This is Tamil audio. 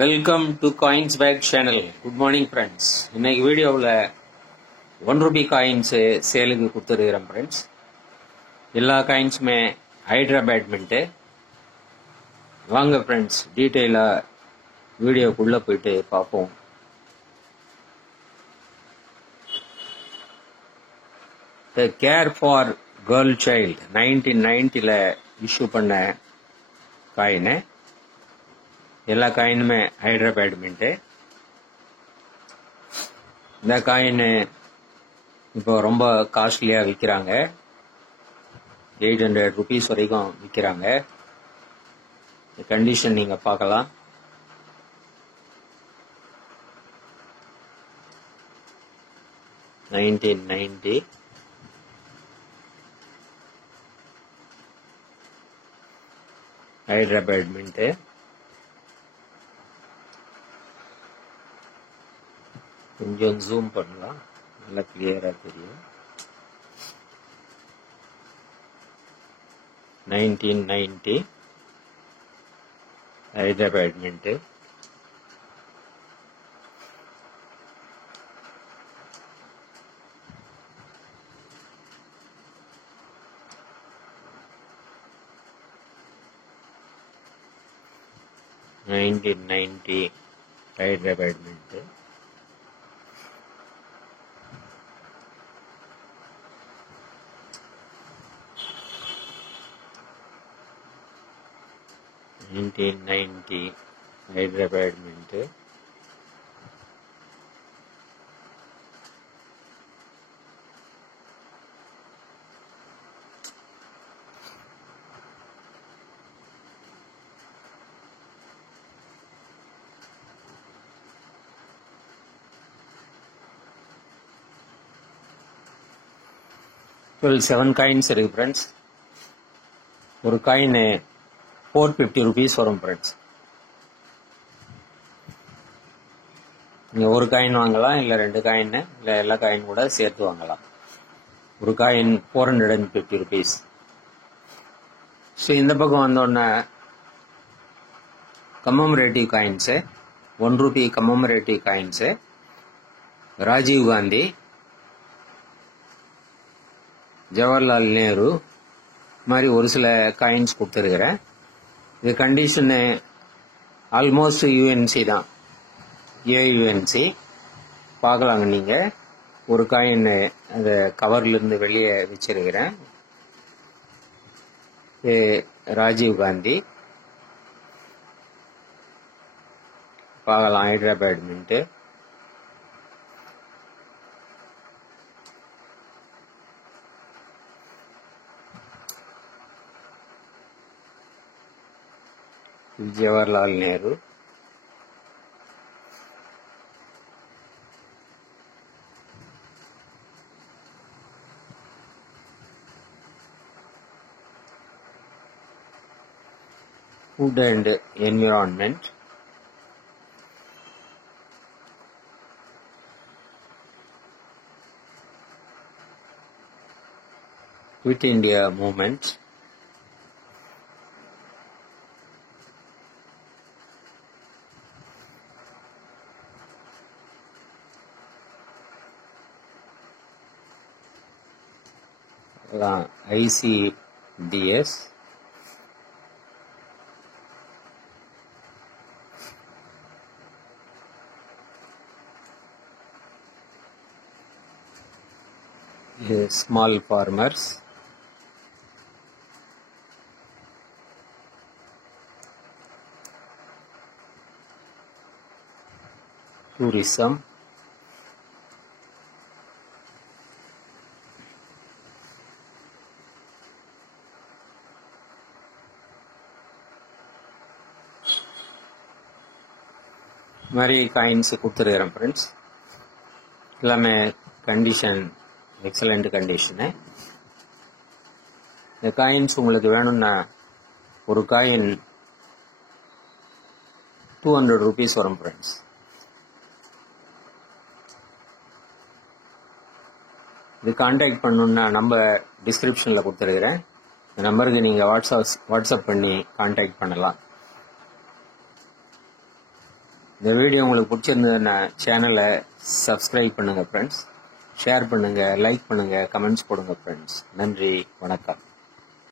Welcome to coins back channel. Good morning friends. இன்னைக்கு வீடியோவில் ₹1 காயின்ஸு சேலுக்கு கொடுத்துருக்கிறேன் ஃப்ரெண்ட்ஸ். எல்லா காயின்ஸுமே ஹைட்ராபேட்மெண்ட்டு. வாங்க ஃப்ரெண்ட்ஸ், டீட்டெயிலாக வீடியோக்குள்ளே போயிட்டு பார்ப்போம். த care for girl child 1990 issue பண்ண காயினு. எல்லா காயினுமே ஹைட்ராபேட்மெண்ட்டு. இந்த காயின் இப்போ ரொம்ப காஸ்ட்லியாக விற்கிறாங்க. ₹800 வரைக்கும் விற்கிறாங்க. கண்டிஷன் நீங்கள் பார்க்கலாம். $1990 ஹைட்ராபேட்மெண்ட்டு. கொஞ்சம் ஜூம் பண்ணலாம், நல்லா கிளியரா தெரியும். 1990 ஹைட்ராபேட்மெண்ட்டு. ஹைட்ராபேட்மெண்ட்டு. ஹைட்ராபேட்மெண்ட்டு. $7 காயின்ஸ் இருக்கு ஃப்ரெண்ட்ஸ். ஒரு காயின் ₹450 வரும் ஃப்ரெண்ட்ஸ். நீங்கள் ஒரு காயின் வாங்கலாம், இல்லை 2 காயின், இல்லை எல்லா காயின் கூட சேர்த்து வாங்கலாம். ஒரு காயின் ₹450. ஸோ இந்த பக்கம் வந்தோடனே கம்மமரேட்டிவ் காயின்ஸு, ₹1 கம்மமரேட்டிவ் காயின்ஸு. ராஜீவ் காந்தி, ஜவஹர்லால் நேரு மாதிரி ஒரு சில காயின்ஸ் கொடுத்துருக்கிறேன். இது கண்டிஷனு ஆல்மோஸ்ட் யூஎன்சி தான், ஏயுஎன்சி. பார்க்கலாங்க நீங்கள். ஒரு காயின் அந்த கவர்லேருந்து வெளியே வச்சிருக்கிறேன். ராஜீவ் காந்தி பார்க்கலாம். ஹைட்ராபேட்மெண்ட்டு. Jawaharlal Nehru. Food and environment. Quit India movement. ICDS. Small farmers. Tourism. மாதிரி காயின்ஸ் கொடுத்துருக்கிறேன் ஃப்ரெண்ட்ஸ். எல்லாமே கண்டிஷன் எக்ஸலண்ட் கண்டிஷனு. இந்த காயின்ஸ் உங்களுக்கு வேணும்னா ஒரு காயின் ₹200 வரும் ஃப்ரெண்ட்ஸ். இது கான்டாக்ட் பண்ணணுன்னா நம்பர் டிஸ்கிரிப்ஷனில் கொடுத்துருக்கிறேன். இந்த நம்பருக்கு நீங்கள் வாட்ஸ்அப் பண்ணி கான்டாக்ட் பண்ணலாம். இந்த வீடியோ உங்களுக்கு பிடிச்சிருந்ததுன்னா சேனலை சப்ஸ்கிரைப் பண்ணுங்கள் ஃப்ரெண்ட்ஸ், ஷேர் பண்ணுங்கள், லைக் பண்ணுங்கள், கமெண்ட்ஸ் போடுங்க ஃப்ரெண்ட்ஸ். நன்றி, வணக்கம்.